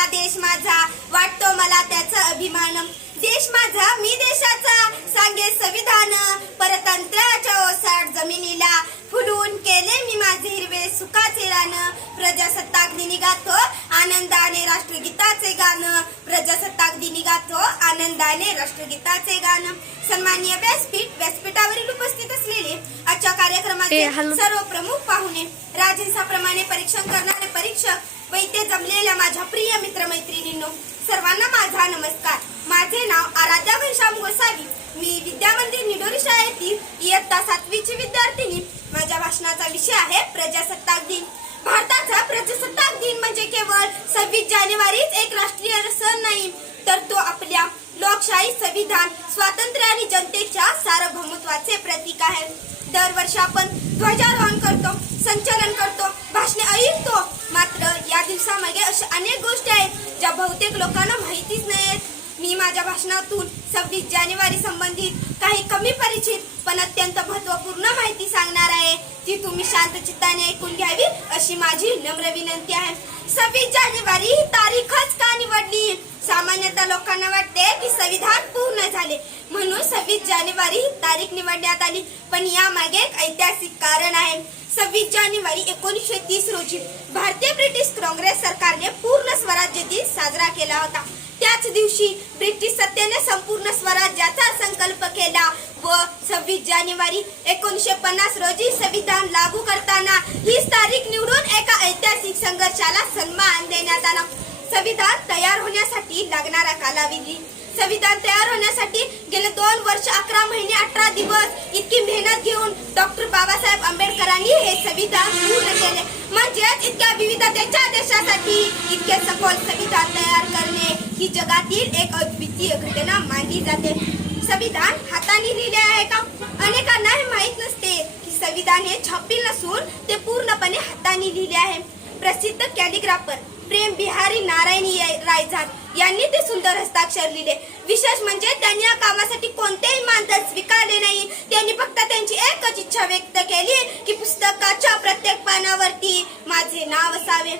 आपला देश माझा वाटतो मला त्याचा अभिमान. देश माझा मी देशाचा सांगे संविधान. परतंत्राच्या ओसाड जमिनीला फुलून केले मी माझे हिरवे सुखाचे रान. प्रजासत्ताक दिनी गातो आनंदाने राष्ट्रगीताचे गाणं प्रजासत्ताक दिनी गातो आनंदाने राष्ट्रगीताचे गाणं सन्माननीय व्यासपीठ व्यासपीठावरील उपस्थित असलेले आजच्या कार्यक्रमाचे. सर्व प्रमुख पाहुणे. राजहंसाप्रमाणे परीक्षण करणारे परीक्षक व इथे जमलेल्या माझ्या प्रिय मित्रमैत्रिणींनो सर्वांना माझा नमस्कार. माझे नाव आराध्या घनश्याम गोसावी. मी विद्यामंदिर निडोरी शाळेतील इयत्ता सातवीची विद्यार्थिनी. माझ्या भाषणाचा विषय आहे प्रजासत्ताक दिन. भारताचा प्रजासत्ताक दिन म्हणजे केवळ सव्वीस जानेवारीच एक राष्ट्रीय सण नाही तर तो आपल्या लोकशाही संविधान स्वातंत्र्य आणि जनतेच्या सार्वभौमत्वाचे प्रतीक आहे. दरवर्षी आपण ध्वजारोहण करतो संचलन करतो भाषणे ऐकतो मात्र या दिवसामागे अशा अनेक गोष्टी आहेत ज्या बहुतेक लोकांना माहितीच नाहीत मी माझ्या भाषणातून सव्वीस जानेवारी संबंधित काही कमी परिचित पण अत्यंत महत्त्वपूर्ण माहिती सांगणार आहे ती तुम्ही शांत चित्ताने ऐकून घ्यावी अशी माझी नम्र विनंती आहे. सव्वीस जानेवारी ही तारीखच का निवडली? सामान्यतः लोकांना वाटते की संविधान पूर्ण झाले. म्हणून सव्वीस जानेवारी ही तारीख निवडण्यात आली पण यामागे एक ऐतिहासिक कारण आहे. सव्वीस जानेवारी एकोणीसशे तीस रोजी भारतीय ब्रिटिश काँग्रेस सरकारने पूर्ण स्वराज्य दिन साजरा केला होता. त्याच दिवशी ब्रिटिश सत्तेने संपूर्ण स्वराज्याचा संकल्प केला व सव्वीस जानेवारी एकोणीसशे पन्नास रोजी संविधान लागू करताना हीच तारीख निवडून एका ऐतिहासिक संघर्षाला सन्मान देण्यात आला. संविधान तयार होण्यासाठी लागणारा कालावधी. संविधान तयार होण्यासाठी गेले दोन वर्ष अकरा महिने अठरा दिवस इतकी मेहनत घेऊन डॉक्टर बाबासाहेब आंबेडकरांनी हे संविधान पूर्ण केले. म्हणजेच इतक्या विविधतेच्या देशासाठी इतके सखोल संविधान तयार करणे ही जगातील एक अद्वितीय घटना मानली जाते. संविधान हाताने लिहिले आहे का? अनेकांना हे माहीत नसते की संविधान हे छापील नसून ते पूर्णपणे हाताने लिहिले आहे. प्रसिद्ध कॅलिग्राफर प्रेम बिहारी नारायणी रायझान यांनी ते सुंदर हस्ताक्षर लिहिले. विशेष म्हणजे त्यांनी या कामासाठी कोणतेही मानधन स्वीकारले नाही. त्यांनी फक्त त्यांची एकच इच्छा व्यक्त केली की पुस्तकाच्या प्रत्येक पानावरती माझे नाव असावे.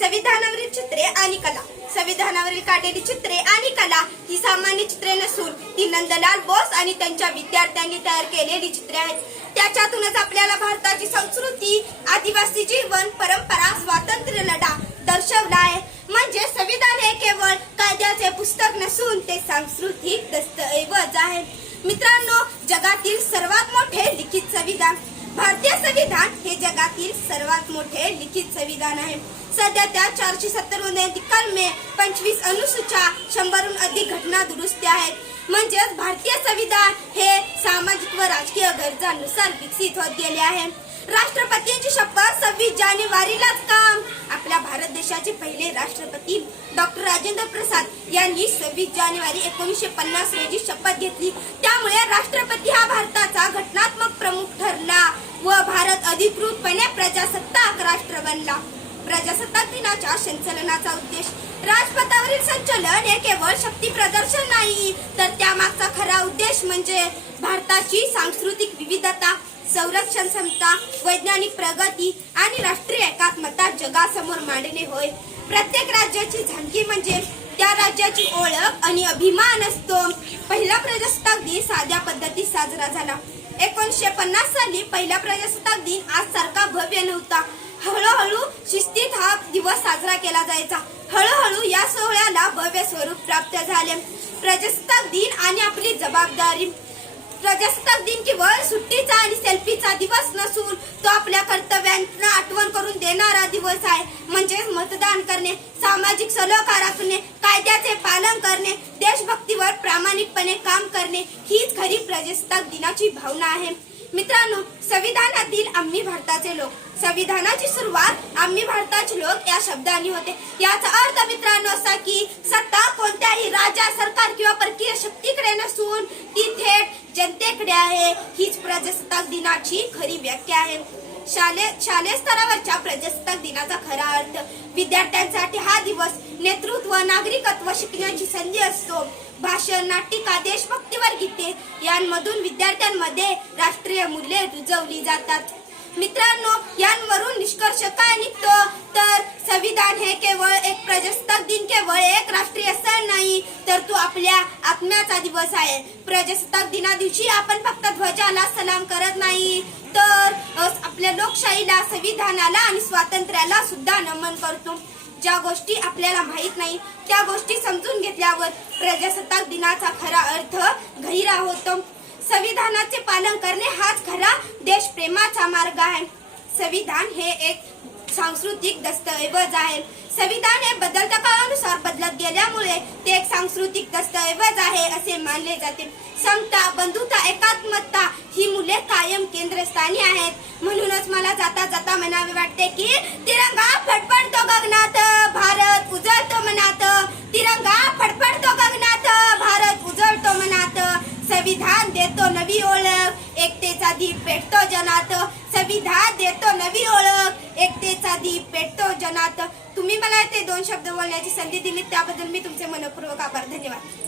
संविधानावरील चित्रे आणि कला. संविधानावरील काढलेली चित्रे आणि कला ही सामान्य चित्रे नसून ती नंदलाल बोस आणि त्यांच्या विद्यार्थ्यांनी तयार केलेली चित्रे आहेत. त्याच्यातूनच आपल्याला भारताची संस्कृती आदिवासी जीवन परंपरा स्वातंत्र्य लढा दर्शवला आहे म्हणजे संविधान हे केवळ कायद्याचे पुस्तक नसून ते सांस्कृतिक दस्तऐवज आहे. मित्रांनो जगातील सर्वात मोठे लिखित संविधान. भारतीय संविधान हे जगातील सर्वात मोठे लिखित संविधान आहे. सध्या त्या चारशे सत्तरमध्ये कलमे पंचवीस अनुसूचा शंभरहून अधिक घटना दुरुस्त्या आहेत. म्हणजेच भारतीय संविधान हे सामाजिक व राजकीय गरजांनुसार विकसित होत गेले आहे. राष्ट्रपतींची शपथ सव्वीस जानेवारीलाच काम आपल्या भारत देशाचे पहिले राष्ट्रपती डॉक्टर राजेंद्र प्रसाद यांनी सव्वीस जानेवारी एकोणीसशे पन्नास रोजी शपथ घेतली. त्यामुळे राष्ट्रपती हा भारताचा घटनात्मक प्रमुख ठरला व भारत अधिकृतपणे प्रजासत्ताक राष्ट्र बनला. प्रजासत्ताक दिनाच्या संचलनाचा उद्देश राजपथावरील संचलन हे केवळ शक्ती प्रदर्शन नाही तर त्यामागचा खरा उद्देश म्हणजे भारताची सांस्कृतिक संरक्षण क्षमता वैज्ञानिक प्रगती आणि राष्ट्रीय एकात्मता जगासमोर मांडणे होय. प्रत्येक राज्याची झांकी म्हणजे त्या राज्याची ओळख आणि अभिमान असतो. पहिला प्रजासत्ताक दिन साध्या पद्धतीत साजरा झाला. एकोणीसशे पन्नास साली पहिला प्रजासत्ताक दिन आज सारखा भव्य नव्हता. हळूहळू शिस्तीत हा दिवस साजरा केला जायचा. हळूहळू या सोहळ्याला भव्य स्वरूप प्राप्त झाले. प्रजासत्ताक दिन आणि आपली जबाबदारी. प्रजासत्ताक दिन केवळ सुट्टी आणि सेल्फीचा दिवस नसून तो आपल्या कर्तव्यांना आठवण करून देणारा दिवस आहे. म्हणजेच मतदान करणे सामाजिक सलोखा राखणे कायद्याचे पालन करणे देशभक्तीवर प्रामाणिकपणे काम करणे हीच खरी प्रजासत्ताक दिनाची भावना आहे. मित्रांनो संविधानातील आम्ही भारताचे लोक. संविधानाची सुरुवात आम्ही भारताचे लोक या शब्दांनी होते. याचा अर्थ मित्रांनो असा की सत्ता कोणत्याही राजा सरकार किंवा परकीय शक्तीकडे नसून ती थेट जनतेकडे आहे. हीच प्रजासत्ताक दिनाची खरी व्याख्या आहे. शालेय शालेय स्तरावरच्या प्रजासत्ताक दिनाचा खरा अर्थ विद्यार्थ्यांसाठी हा दिवस नेतृत्व नागरिकत्व शिकण्याची संधी असतो. भाषण नाटिका देशभक्तीवर गीते यांमधून विद्यार्थ्यांमध्ये राष्ट्रीय मूल्ये रुजवली जातात. मित्रांनो यांवरून निष्कर्ष काय निघतो? तर संविधान हे केवळ एक प्रजासत्ताक दिन केवळ एक राष्ट्रीय सण नाही तर तो आपल्या आत्म्याचा दिवस आहे. प्रजासत्ताक दिना दिवशी आपण फक्त ध्वजाला सलाम करत नाही तर आपल्या लोकशाहीला संविधानाला आणि स्वातंत्र्याला सुद्धा नमन करतो. ज्या गोष्टी आपल्याला माहीत नाही त्या गोष्टी समजून घेतल्यावर प्रजासत्ताक दिनाचा खरा अर्थ गहिरा होतो. संविधानाचे पालन करणे हाच खरा देशप्रेमाचा मार्ग आहे. संविधान हे एक सांस्कृतिक दस्तऐवज आहे. संविधान हे बदलत्या काळानुसार बदलत गेल्यामुळे ते एक सांस्कृतिक दस्तऐवज आहे असे मानले जाते. समता बंधुता एकात्मता ही मुले कायम केंद्रस्थानी आहेत. म्हणूनच मला जाता जाता म्हणावे एकतेचा दीप पेटतो जनात संविधान देतो नवी ओळख. एकतेचा दीप पेटतो जनात. तुम्ही मला ते दोन शब्द बोलण्याची संधी दिली त्याबद्दल मी तुमचे मनपूर्वक आभार. धन्यवाद.